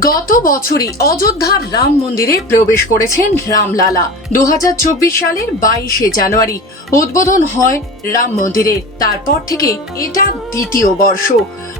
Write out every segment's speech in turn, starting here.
গত বছরই অযোধ্যার রাম মন্দিরে প্রবেশ করেছেন রামলালা। 2024 সালের 22শে জানুয়ারি উদ্বোধন হয় রাম মন্দিরের। তারপর থেকে এটা দ্বিতীয় বর্ষ।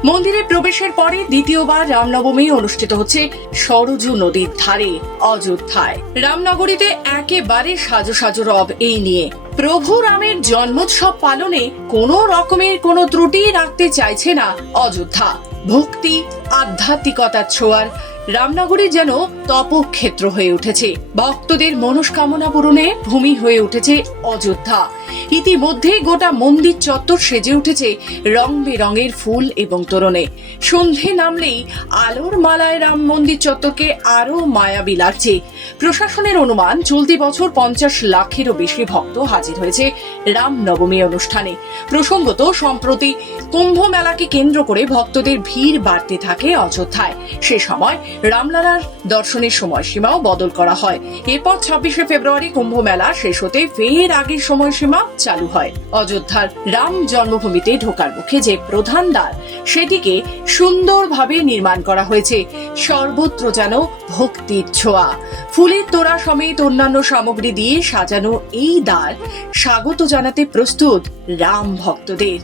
মন্দিরে প্রবেশের পরে দ্বিতীয়বার রামনবমী অনুষ্ঠিত হচ্ছে সরজু নদীর ধারে অযোধ্যায়। রামনগরীতে একেবারে সাজো সাজো রব এই নিয়ে। প্রভু রামের জন্মোৎসব পালনে কোনো রকমের কোনো ত্রুটি রাখতে চাইছে না অযোধ্যা। ভক্তি আধ্যাত্মিকতার ছোঁয়ার রামনগরী যেন তপক্ষেত্র হয়ে উঠেছে। ভক্তদের মনস্কামনা পূরণে ভূমি হয়ে উঠেছে অযোধ্যা। ইতিমধ্যেই গোটা মন্দির চত্বর সেজে উঠেছে রং বেরঙের ফুল এবং তোরণে। সন্ধে নামলেই আলোর মালায় রাম মন্দির চত্বরকে আরো মায়াবী লাগছে। প্রশাসনের অনুমান চলতি বছর 50 লাখেরও বেশি ভক্ত হাজির হয়েছে রামনবমী অনুষ্ঠানে। প্রসঙ্গত, সম্প্রতি কুম্ভ মেলাকে কেন্দ্র করে ভক্তদের ভিড় বাড়তে থাকে অযোধ্যায়। সে সময় রামলালার দর্শনের সময়সীমাও বদল করা হয়। এরপর 26শে ফেব্রুয়ারি কুম্ভ মেলা শেষ হতে ফের আগের সময়সীমা চালু হয়। অযোধ্যার রাম জন্মভূমিতে ঢোকার মুখে যে প্রধান দ্বার, সেটিকে সুন্দরভাবে নির্মাণ করা হয়েছে। সর্বত্র যেন ভক্তির ছোঁয়া। ফুলের তোড়া সমেত অন্যান্য সামগ্রী দিয়ে সাজানো এই দ্বার স্বাগত জানাতে প্রস্তুত রাম ভক্তদের।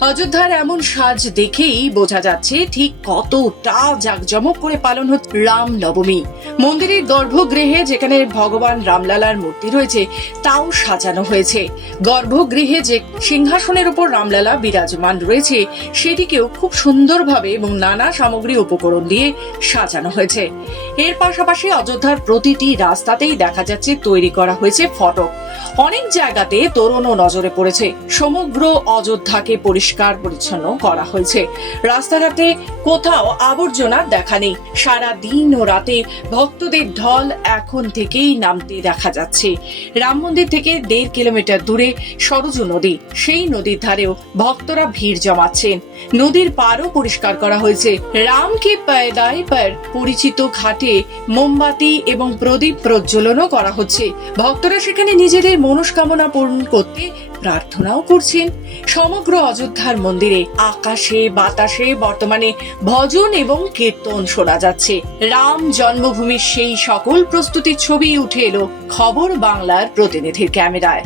অযোধ্যার এমন সাজ দেখেই বোঝা যাচ্ছে ঠিক কতটা জাঁকজমক করে পালন হচ্ছে রাম নবমী। মন্দিরের গর্ভগৃহে যেখানে ভগবান রামলালার মূর্তি রয়েছে তাও সাজানো হয়েছে। গর্ভগৃহে যে সিংহাসনের উপর রামলালা বিরাজমান রয়েছে সেটিকেও খুব সুন্দরভাবে এবং নানা সামগ্রী উপকরণ দিয়ে সাজানো হয়েছে। এর পাশাপাশি অযোধ্যার প্রতিটি রাস্তাতেই দেখা যাচ্ছে তৈরি করা হয়েছে ফটক। অনেক জায়গাতে তোরণও নজরে পড়েছে। সমগ্র অযোধ্যাকে পরিষ্কার পরিচ্ছন্ন করা হয়েছে। রাস্তাঘাটে কোথাও আবর্জনা দেখা নেই। সারা দিন ও রাতে ভক্তদের ঢল এখন থেকেই নামতে দেখা যাচ্ছে। রাম মন্দির থেকে 1.5 কিলোমিটার দূরে সরজু নদী, সেই নদীর ধারেও ভক্তরা ভিড় জমাচ্ছেন। নদীর পাড়ও পরিষ্কার করা হয়েছে। রাম কি পায়দাই পর পরিচিত ঘাটে মোমবাতি এবং প্রদীপ প্রজ্বলনও করা হচ্ছে। ভক্তরা সেখানে নিজেদের মনস্কামনা পূরণ করতে প্রার্থনাও করছেন। সমগ্র অযোধ্যার মন্দিরে আকাশে বাতাসে বর্তমানে ভজন এবং কীর্তন শোনা যাচ্ছে। রাম জন্মভূমির সেই সকল প্রস্তুতির ছবি উঠে এলো খবর বাংলার প্রতিনিধির ক্যামেরায়।